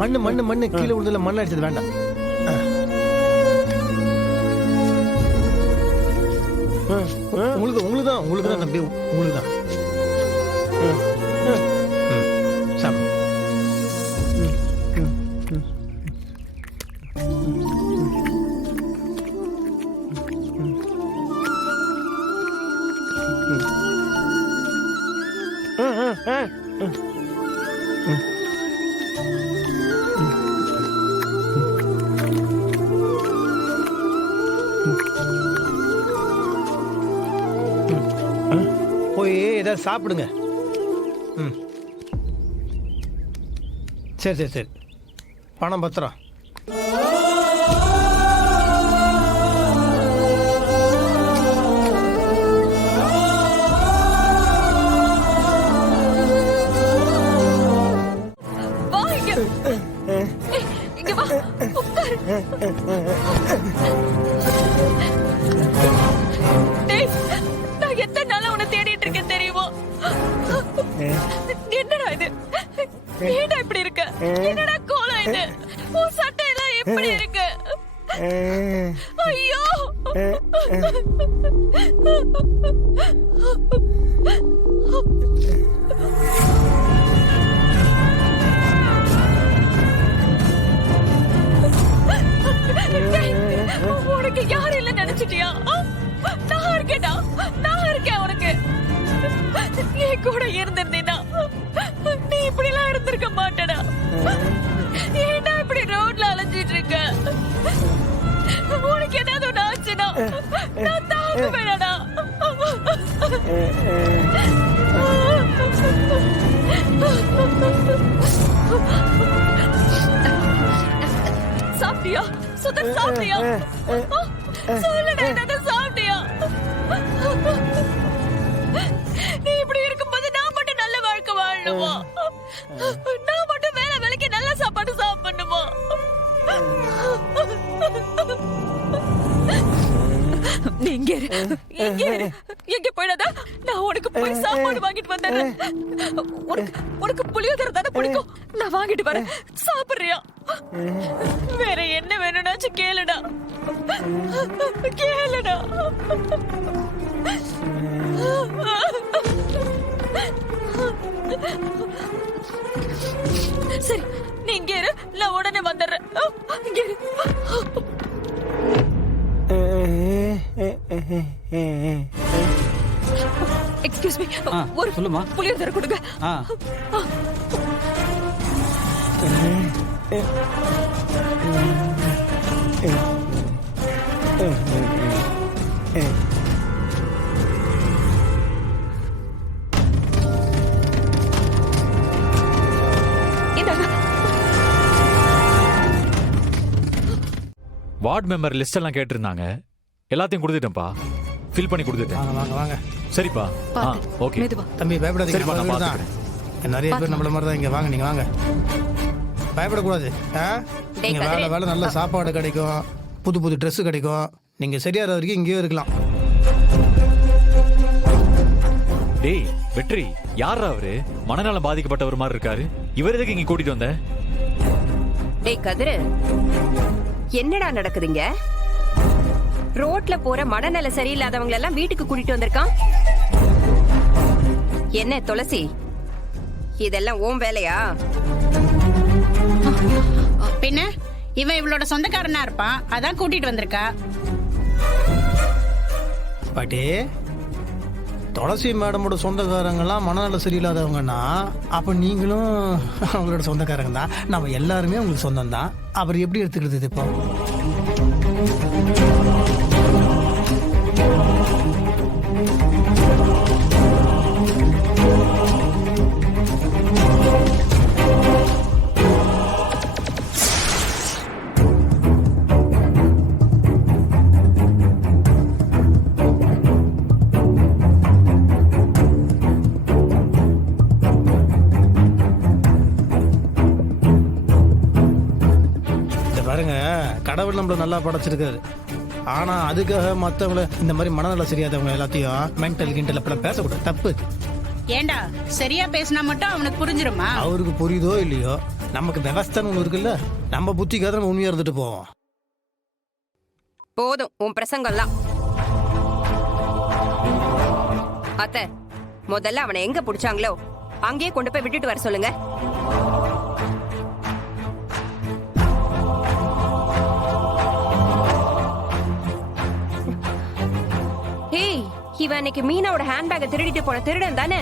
மண்ணு மண்ணு மண்ணு கீழே விழுந்ததுல மண்ணு அடிச்சது வேண்டாம். உங்களுக்கு தான் தம்பி, உங்களுக்கு தான். சாப்பிடு. போய் ஏதாவது சாப்பிடுங்க. ம், சரி சரி சரி. பணம் பத்திரம். நான் எத்தனை நாளா உன்னை தேடிட்டு இருக்கேன் தெரியுமா? என்னடா இது? ஏன்டா இப்படி இருக்க? என்னடா கோலம் இது? உன் சட்டை எல்லாம் எப்படி இருக்கு? ஐயோ! உனக்கு யாரும் இல்ல நினைச்சிட்டியா? நான் இருக்கேன்டா, நான் இருக்கேன். உனக்கு என் கூட இருந்திருந்தீனா நீ இப்படி எல்லாம் இருந்திருக்க மாட்டடா. ஏன்டா இப்படி ரோட்ல அலைஞ்சிட்டு இருக்க? உனக்கு ஏதாவது ஒண்ணு ஆச்சுன்னா நான் தாங்க வேணாடா. சாப்பிட்டியா? சுதன் சாப்பிட்டியா? சொல்லுடா, என்னது சாப்பிட்டியா? நீ இப்படி இருக்கும்போது நான் மட்டும் நல்ல வாழ்க்கை வாழணுமா? நான் மட்டும் வேலை வேலைக்கு நல்ல சாப்பாடு சாப்பிடணுமா? நீ இங்க இரு, இங்க இரு. எங்க போயிடாத. நான் உனக்கு போய் சாப்பாடு வாங்கிட்டு வந்துடுறேன். உனக்கு புளியோதரை தானே பிடிக்கும், நான் வாங்கிட்டு வரேன். சாப்பிடுறியா? வேற என்ன வேணும்னாச்சும் கேளுடா, கேளுடா. சரி, நீ இங்க இரு, நான் உடனே வந்துடுறேன். இங்க இரு. எக்ஸ்கியூஸ் மீ, ஒரு சொல்லுமா. புளியோதரை கொடுங்க. வார்டு மெம்பர் லிஸ்ட் எல்லாம் கேட்டிருந்தாங்க, எல்லாத்தையும் கொடுத்துட்டேன்ப்பா. ஃபில் பண்ணி கொடுத்துட்டேன். வாங்க வாங்க வாங்க. சரிப்பா. ஓகே தம்பி, பயப்படாதீங்க. சரிப்பா, நான் பார்த்துக்கிறேன். நிறைய பேர் நம்மள மாதிரி தான் இங்க. வாங்க, நீங்க வாங்க. பயப்படக்கூடாது. நீங்க வேலை வேலை நல்ல சாப்பாடு கிடைக்கும், புது புது ட்ரெஸ் கிடைக்கும். நீங்க சரியாகிற வரைக்கும் இங்கேயே இருக்கலாம். டேய் வெற்றி, யாரா அவரு? மனநலம் பாதிக்கப்பட்டவர் மாதிரி இருக்காரு. இவர் எதுக்கு இங்க கூட்டிட்டு வந்த? டேய் கதிரு, என்னடா நடக்குதுங்க? ரோட்ல போற மனநல சரியில்லாதவங்க எல்லாம் வீட்டுக்கு கூட்டிட்டு வந்திருக்கான். என்ன துளசி, இதெல்லாம் ஓம் வேலையா? பின்ன இவன் இவளோட சொந்தக்காரனா இருப்பான், அதான் கூட்டிட்டு வந்திருக்கா. பாட்டி, துளசி மேடமோட சொந்தக்காரங்கெல்லாம் மனநல சரியில்லாதவங்கன்னா அப்ப நீங்களும் அவங்களோட சொந்தக்காரங்க தான். நம்ம எல்லாருமே உங்களுக்கு சொந்தம் தான். அப்புறம் எப்படி எடுத்துக்கிறது இப்போ? பாருங்க, கடவுள் நம்மள நல்லா படைச்சிருக்காரு. ஆனா அதுக்காக மத்தவங்கள இந்த மாதிரி மனநல சரியாதவங்க எல்லாத்தையும் மென்டல் கிண்டல் அப்பெல்லாம் பேசக்கூடாது, தப்பு. ஏண்டா சரியா பேசினா மட்டும் அவனுக்கு புரிஞ்சிருமா? அவருக்கு புரியுதோ இல்லையோ, நமக்கு விவஸ்தான்னு ஒண்ணு இருக்குல்ல, நம்ம புத்திக்காக நம்ம உண்மையா இருந்துட்டு போவோம். போதும் உன் பிரசங்கம்லாம். அத்தை, முதல்ல அவனை எங்க புடிச்சாங்களோ அங்கேயே கொண்டு போய் விட்டுட்டு வர சொல்லுங்க. ஏய், இவன் அன்னைக்கு மீனாவோட ஹேண்ட்பேக்கை திருடிட்டு போன திருடன் தானே?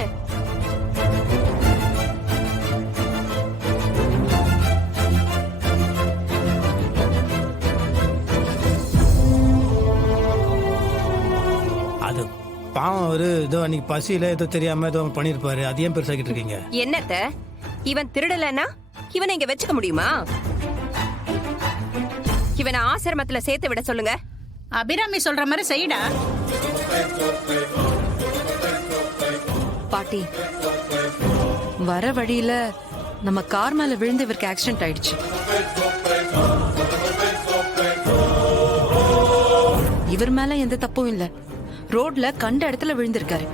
அது பாவம், அவரு ஏதோ அன்னைக்கு பசியில ஏதோ தெரியாம ஏதோ பண்ணிருப்பாரு. அது ஏன் பெருசாக்கிட்டு இருக்கீங்க? என்னத்த, இவன் திருடலன்னா இவனை இங்க வச்சுக்க முடியுமா? இவனை ஆசிரமத்துல சேர்த்து விட சொல்லுங்க. அபிராமி சொல்ற மாதிரி செய்டா. பாட்டி, வர வழியில நம்ம கார் மேல விழுந்து இவருக்கு ஆக்சிடென்ட் ஆயிடுச்சு. இவர் மேல எந்த தப்பும் இல்ல. ரோட்ல கண்ட இடத்துல விழுந்திருக்காரு.